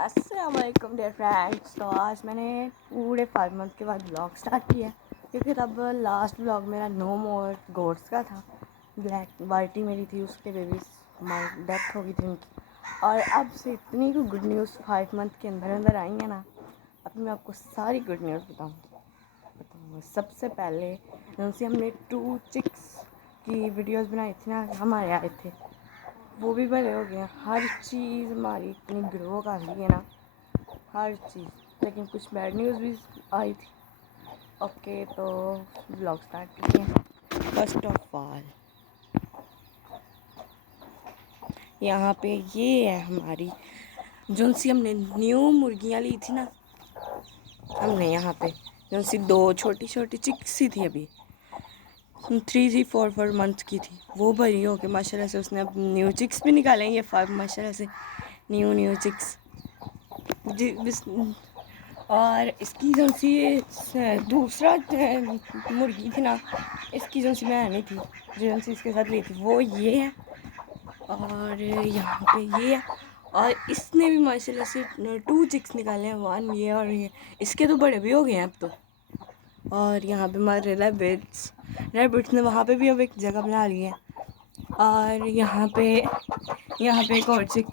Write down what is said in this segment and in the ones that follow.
अस्सलाम वालेकुम dear friends. तो आज मैंने पूरे 5 मंथ के बाद ब्लॉग स्टार्ट किया क्योंकि तब लास्ट ब्लॉग मेरा नो मोर गोड्स का था। ब्लैक वाइटी मेरी थी, उसके बेबीज डेथ हो गई थी उनकी। और अब से इतनी गुड न्यूज़ 5 मंथ के अंदर अंदर आई है ना, अब मैं आपको सारी गुड न्यूज़ बताऊँगा। सबसे पहले उनसे हमने 2 चिक्स की वीडियोस बनाई थी ना, हमारे आए थे, वो भी बड़े हो गए। हर चीज़ हमारी इतनी ग्रो कर रही है ना, हर चीज़। लेकिन कुछ बैड न्यूज़ भी आई थी। ओके, तो ब्लॉग स्टार्ट करते हैं। फर्स्ट ऑफ ऑल यहाँ पे ये है हमारी जो सी हमने न्यू मुर्गियाँ ली थी ना, हमने यहाँ पे जो सी 2 छोटी छोटी चिक्स सी थी, अभी 3-4 मंथ की थी, वो बड़ी हो के माशाल्लाह से उसने अब न्यू चिक्स भी निकाले हैं। ये 5 माशाल्लाह से न्यू चिक्स और इसकी जो सी दूसरा मुर्गी थी ना, इसकी जो सी बहन थी जो सी इसके साथ ली थी, वो ये है। और यहाँ पे ये है, और इसने भी माशाल्लाह से 2 चिक्स निकाले हैं, 1 ये और ये। इसके तो बड़े भी हो गए हैं अब तो। और यहाँ पे हमारे रैबिट्स ने वहाँ पे भी अब एक जगह बना ली है। और यहाँ पे एक और चिक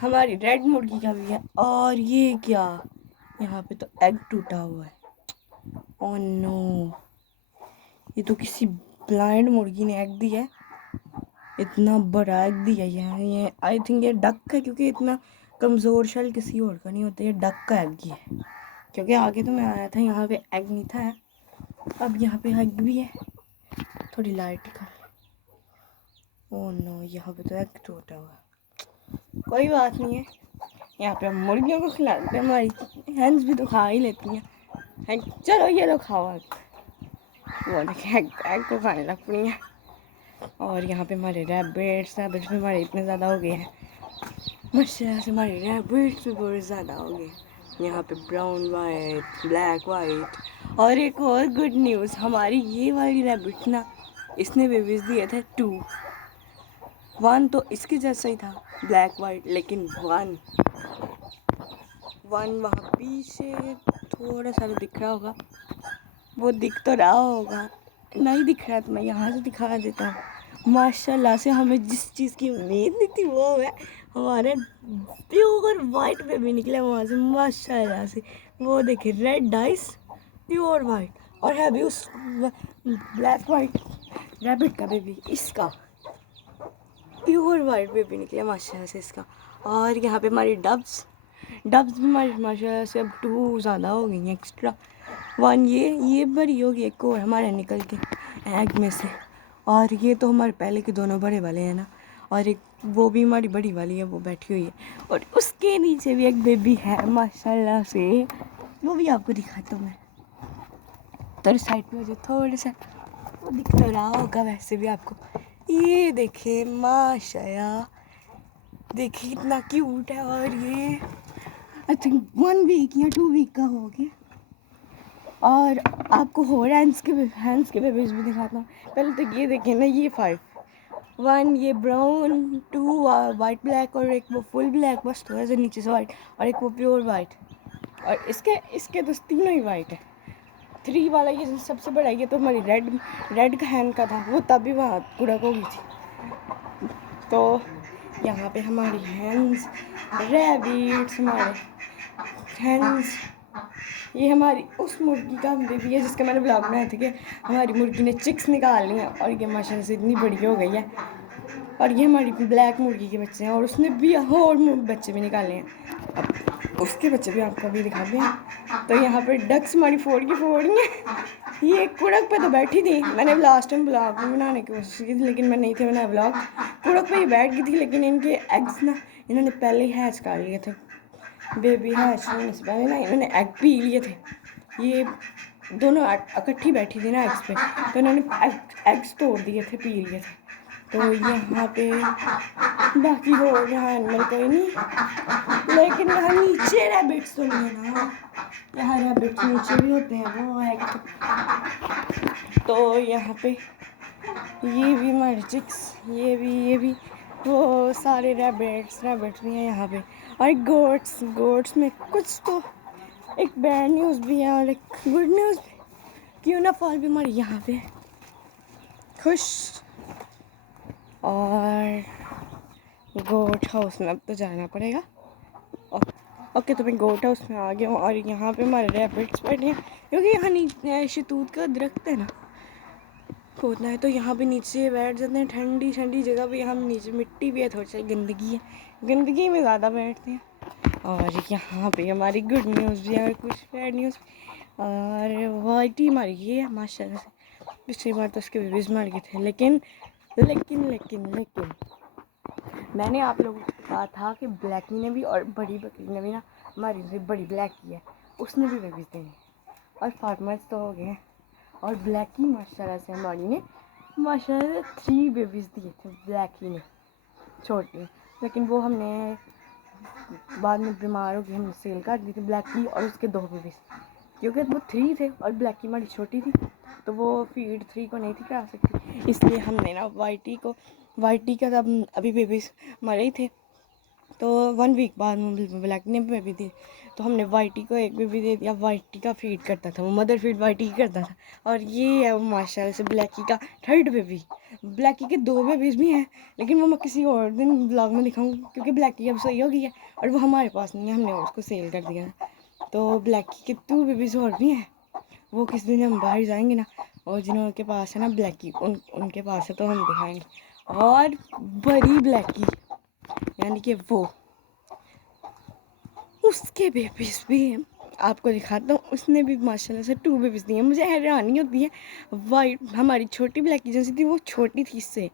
हमारी रेड मुर्गी का भी है। और ये क्या, यहाँ पे तो एग टूटा हुआ है। ओह नो, ये तो किसी ब्लाइंड मुर्गी ने एग दिया है। इतना बड़ा एग दिया ये आई थिंक ये डक है, क्योंकि इतना कमज़ोर शेल किसी और का नहीं होता। ये डक का एग ही है, क्योंकि आगे तो मैं आया था यहाँ पे एग नहीं था। अब यहाँ पे एग भी है। थोड़ी लाइट कर, ओह नो, यहाँ पे तो एग टूटा हुआ। कोई बात नहीं है, यहाँ पे हम मुर्गियों को खिलाते हैं, हमारी हैंड्स भी तो खा ही लेती हैं। चलो ये तो खाओ एग। वो देखिए एग को खाने लग पड़ी हैं। और यहाँ पे हमारे रैबिट्स भी हमारे इतने ज़्यादा हो गए हैं माशाल्लाह से। हमारे रैबिट्स भी बहुत ज़्यादा हो गए हैं। यहाँ पे ब्राउन वाइट, ब्लैक वाइट। और एक और गुड न्यूज़, हमारी ये वाली रैबिट ना, इसने बेबीज दिए थे 2। 1 तो इसके जैसा ही था ब्लैक वाइट, लेकिन 1 वहाँ पीछे थोड़ा सा दिख रहा होगा, वो दिख तो रहा होगा, नहीं दिख रहा तो मैं यहाँ से दिखा देता हूँ। माशाल्लाह से हमें जिस चीज़ की उम्मीद नहीं थी वो है, हमारे प्योर वाइट बेबी निकले वहाँ से माशाल्लाह से। वो देखिए रेड डाइस प्योर वाइट, और है भी उस ब्लैक वाइट रैबिट का बेबी, इसका प्योर वाइट बेबी निकले माशाल्लाह से इसका। और यहाँ पे हमारी डब्स भी हमारी माशाल्लाह से अब 2 ज़्यादा हो गई हैं एक्स्ट्रा। 1 ये बड़ी होगी, एक और हमारे निकल के एग में से। और ये तो हमारे पहले के दोनों बड़े वाले हैं ना, और एक वो भी हमारी बड़ी वाली है, वो बैठी हुई है। और उसके नीचे भी एक बेबी है माशाल्लाह से, वो भी आपको दिखाता हूँ मैं। तो साइड पे जो थोड़ा सा वो दिख तो रहा होगा वैसे भी आपको। ये देखिए माशाल्लाह, देखिए इतना क्यूट है। और ये आई थिंक 1 वीक या 2 वीक का हो गया। और आपको और हैंड्स के बेबीज भी दिखाता हूँ। पहले तो ये देखिए ना, ये 1 ये ब्राउन, 2 वाइट ब्लैक, और एक वो फुल ब्लैक, बस थोड़ा सा नीचे से वाइट, और एक वो प्योर वाइट। और इसके तो तीनों ही वाइट है। 3 वाला ये सबसे बड़ा, ये तो हमारी रेड का हैंड का था, वो तभी वहाँ कुड़क हो गई थी। तो यहाँ पे हमारी हैंड्स, रैबिट्स, हमारे हैंड्स, ये हमारी उस मुर्गी का बेबी है जिसका मैंने ब्लॉग बनाया था कि हमारी मुर्गी ने चिक्स निकाल ली हैं, और ये माशाल्लाह से इतनी बड़ी हो गई है। और ये हमारी ब्लैक मुर्गी के बच्चे हैं, और उसने भी और बच्चे भी निकाले हैं। अब उसके बच्चे भी आपको भी दिखाते हैं। तो यहाँ पर डक्स हमारी फोड़ हैं। ये कुड़क पे तो बैठी थी, मैंने लास्ट टाइम ब्लॉग में बनाने की कोशिश की थी, लेकिन मैं नहीं थे बनाया ब्लॉग। कुड़क पे ये बैठ गई थी, लेकिन इनके एग्स ना इन्होंने पहले ही हैच कर लिए थे। बेबी हैच होने से पहले ना इन्होंने एग पी लिए थे। ये दोनों इकट्ठी बैठी थी ना एग्स पे, तो इन्होंने एग्स तोड़ दिए थे, पी लिए थे। तो यहाँ पे बाकी हो यहाँ एनिमल कोई नहीं, लेकिन यहाँ नीचे रैबिट्स तो नहीं है ना, यहाँ रैबिट्स नीचे भी होते हैं वो है। तो यहाँ पे ये भी मर्जिक्स, ये भी वो सारे रैबिट्स भी हैं यहाँ पे। और गोट्स गोट्स में कुछ तो एक बैड न्यूज़ भी है और एक गुड न्यूज़ भी। क्यों फॉल भी हमारे यहाँ पे खुश। और गोट हाउस में अब तो जाना पड़ेगा। ओके तो मैं गोट हाउस में आ गया हूँ और यहाँ पे हमारे रैबिट्स बैठे हैं क्योंकि यहाँ नीचे शतूत का दरख्त है ना, होता है तो यहाँ पे नीचे बैठ जाते हैं ठंडी ठंडी जगह पे। यहाँ नीचे मिट्टी भी है, थोड़ी सी गंदगी है, गंदगी में ज़्यादा बैठते हैं। और यहाँ पे हमारी गुड न्यूज़ भी है और कुछ बैड न्यूज़। और वाइटी मर गई है माशाल्लाह से। पिछली बार तो उसके बेबीज़ मर गए थे, लेकिन लेकिन लेकिन लेकिन मैंने आप लोगों को कहा था कि ब्लैकी ने भी और बड़ी बकरी ने भी ना, हमारी से बड़ी ब्लैकी है उसने भी बेबीज़ दिए और फार्मर्स तो हो गए हैं। और ब्लैकी माशाल्लाह से हमारी ने माशाल्लाह 3 बेबीज़ दिए थे ब्लैकी ने छोटे, लेकिन वो हमने बाद में बीमार हो गई, हमने सेल कर दी थी ब्लैकी और उसके 2 बेबीज़, क्योंकि वो 3 थे और ब्लैकी हमारी छोटी थी तो वो फीड 3 को नहीं थी करा सकती। इसलिए हमने ना वाइटी का तब अभी बेबीज़ मरे ही थे तो 1 वीक बाद ब्लैक ने बेबी दी तो हमने वाइटी को एक बेबी दे दिया। वाइटी का फीड करता था वो, मदर फीड वाइटी ही करता था। और ये है वो माशाल्लाह से ब्लैकी का 3rd बेबी। ब्लैकी के 2 बेबीज़ भी हैं, लेकिन वो मैं किसी और दिन ब्लॉग में दिखाऊंगी क्योंकि ब्लैकी अब सही हो गई है और वो हमारे पास नहीं है, हमने उसको सेल कर दिया। तो ब्लैकी के 2 बेबीज़ और भी हैं, वो किस दिन हम बाहर जाएंगे ना और जिनके पास है ना ब्लैकी उनके पास है तो हम दिखाएंगे। और बड़ी ब्लैकी यानी कि वो उसके बेबीज़ भी आपको दिखाता हूँ। उसने भी माशाल्लाह से 2 बेबीज़ दिए। मुझे हैरानी होती है, वाइट हमारी छोटी ब्लैकी जैसी थी, वो छोटी थी इससे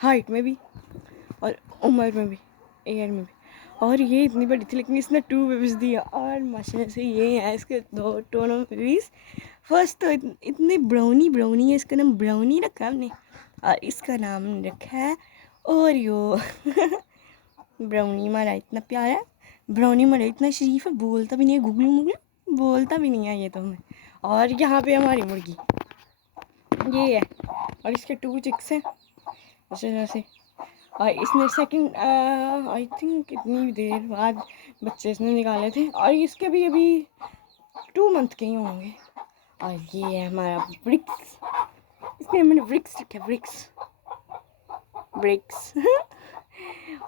हाइट में भी और उम्र में भी, एयर में भी, और ये इतनी बड़ी थी लेकिन इसने 2 बेबीज़ दिया। और माशाल्लाह से ये है इसके दोनों बेबीज़। फर्स्ट तो इतने ब्राउनी है, इसका नाम ब्राउनी रखा हमने और इसका नाम रखा है ओरियो। ब्राउनी हमारा इतना प्यारा, ब्राउनी हमारा इतना शरीफ है, बोलता भी नहीं है, गुगलू मुगलू बोलता भी नहीं है ये तो हमें। और यहाँ पे हमारी मुर्गी ये है और इसके 2 चिक्स हैं इस से। और इसने सेकंड आई थिंक कितनी देर बाद बच्चे इसने निकाले थे और इसके भी अभी 2 मंथ के ही होंगे। और ये है हमारा ब्रिक्स, इसने मैंने ब्रिक्स रखा, ब्रिक्स।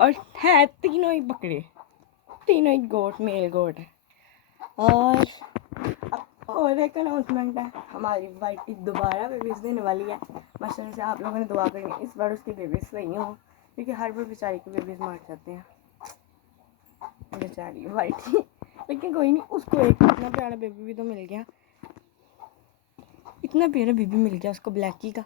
और है तीनों ही बकरे, तीनों ही गोट, मेल गोट है। और एक अनाउंसमेंट है, हमारी वाइटी दोबारा बेबीज़ देने वाली है। माशाल्लाह से आप लोगों ने दुआ करनी इस बार उसकी बेबीज़ सही हो, क्योंकि हर बार बेचारी के बेबीज़ मर जाते हैं बेचारी वाइटी। लेकिन कोई नहीं, उसको एक इतना प्यारा बेबी भी तो मिल गया, इतना प्यारा बेबी मिल गया उसको ब्लैकी का।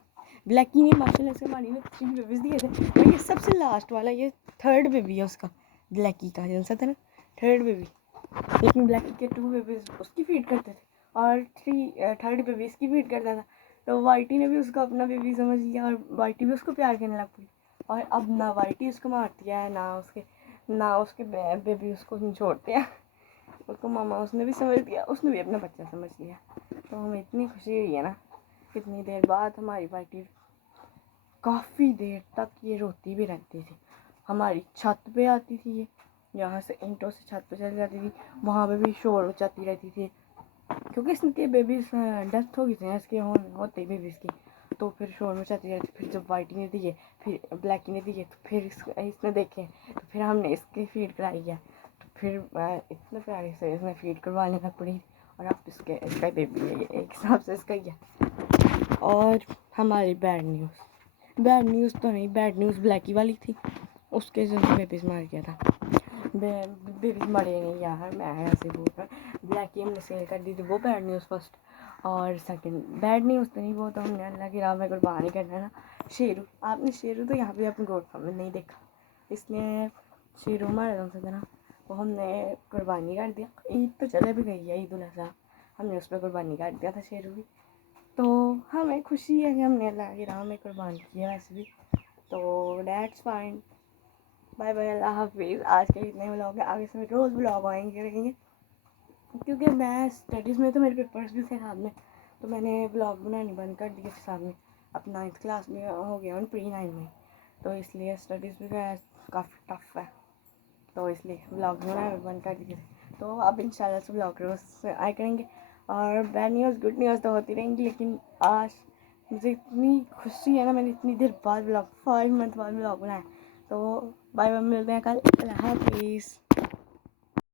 ब्लैकी ने माशाल्लाह से हमारी ने 3 बेबीज़ दिए थे और ये सबसे लास्ट वाला ये 3rd बेबी है उसका, ब्लैकी का जैसा था ना 3rd बेबी। लेकिन ब्लैकी के 2 बेबीज़ उसकी फीड करते थे और 3rd बेबी इसकी फीड करता था। तो वाइटी ने भी उसको अपना बेबी समझ लिया और वाइटी भी उसको प्यार करने लग पड़ी। और अब ना वाइटी उसको मारती है ना उसके बेबी उसको छोड़ते हैं, उसको मामा उसने भी समझ लिया, उसने भी अपना बच्चा समझ लिया। तो हमें इतनी खुशी हुई है ना, कितनी देर बाद हमारी वाइटी, काफ़ी देर तक ये रोती भी रहती थी। हमारी छत पे आती थी, ये यहाँ से ईंटों से छत पे चली जाती थी, वहाँ पे भी शोर मचाती रहती थी क्योंकि इसके बेबीज़ डेथ हो गई थी इसके होते ही बेबीज़ की। तो फिर शोर मचाती रहती। फिर जब वाइटी ने दिए, फिर ब्लैकी ने दिए, तो फिर इसने देखे, तो फिर हमने इसकी फीड कराई है। तो फिर इतने प्यारे से इसने फीड करवाने लग पड़ी और अब इसका बेबी है, एक हिसाब से इसका ही है। और हमारी बैड न्यूज़ तो नहीं, बैड न्यूज़ ब्लैकी वाली थी, उसके जो बेबीज़ मार गया था। बेबीज़ मरे नहीं यार, मैं ऐसे बोल रहा। ब्लैकी हमने सेल कर दी थी, वो बैड न्यूज़ फर्स्ट। और सेकंड बैड न्यूज़ तो नहीं, वो तो हमने अल्लाह की राह में कुर्बानी करना है ना। शेरू, आपने शेरू तो यहाँ पे अपने गोट फार्म में नहीं देखा, इसलिए शेरू हमारे दोस्त से ना, वो हमने कुर्बानी कर दिया। ईद तो चले भी गई है, ईद उल अज़हा, हमने उस पर कुर्बानी कर दिया था शेरू भी। तो हमें खुशी है कि हमने अल्लाह की राह में कुर्बान किया वैसे भी, तो दैट्स फाइन। बाय बाय, अल्लाह हाफिज़। आज के इतने व्लॉग है, आगे से रोज़ व्लॉग आएंगे रहेंगे क्योंकि मैं स्टडीज़ में तो मेरे पेपर्स भी थे साथ में, तो मैंने व्लॉग बनानी बंद कर दी साथ में। अब 9th क्लास में हो गया हूँ, प्री 9 में, तो इसलिए स्टडीज़ भी काफ़ी टफ है। तो इसलिए व्लॉग बनाना बंद कर दिए। तो अब इंशाल्लाह से व्लॉग रोज़ आया करेंगे और बैड न्यूज़ गुड न्यूज़ तो होती रहेंगी। लेकिन आज मुझे इतनी खुशी है ना, मैंने इतनी देर बाद व्लॉग 5 मंथ बाद व्लॉग बनाया। तो बाय बाय, मिलते हैं कल। अल्लाह हाफिज़।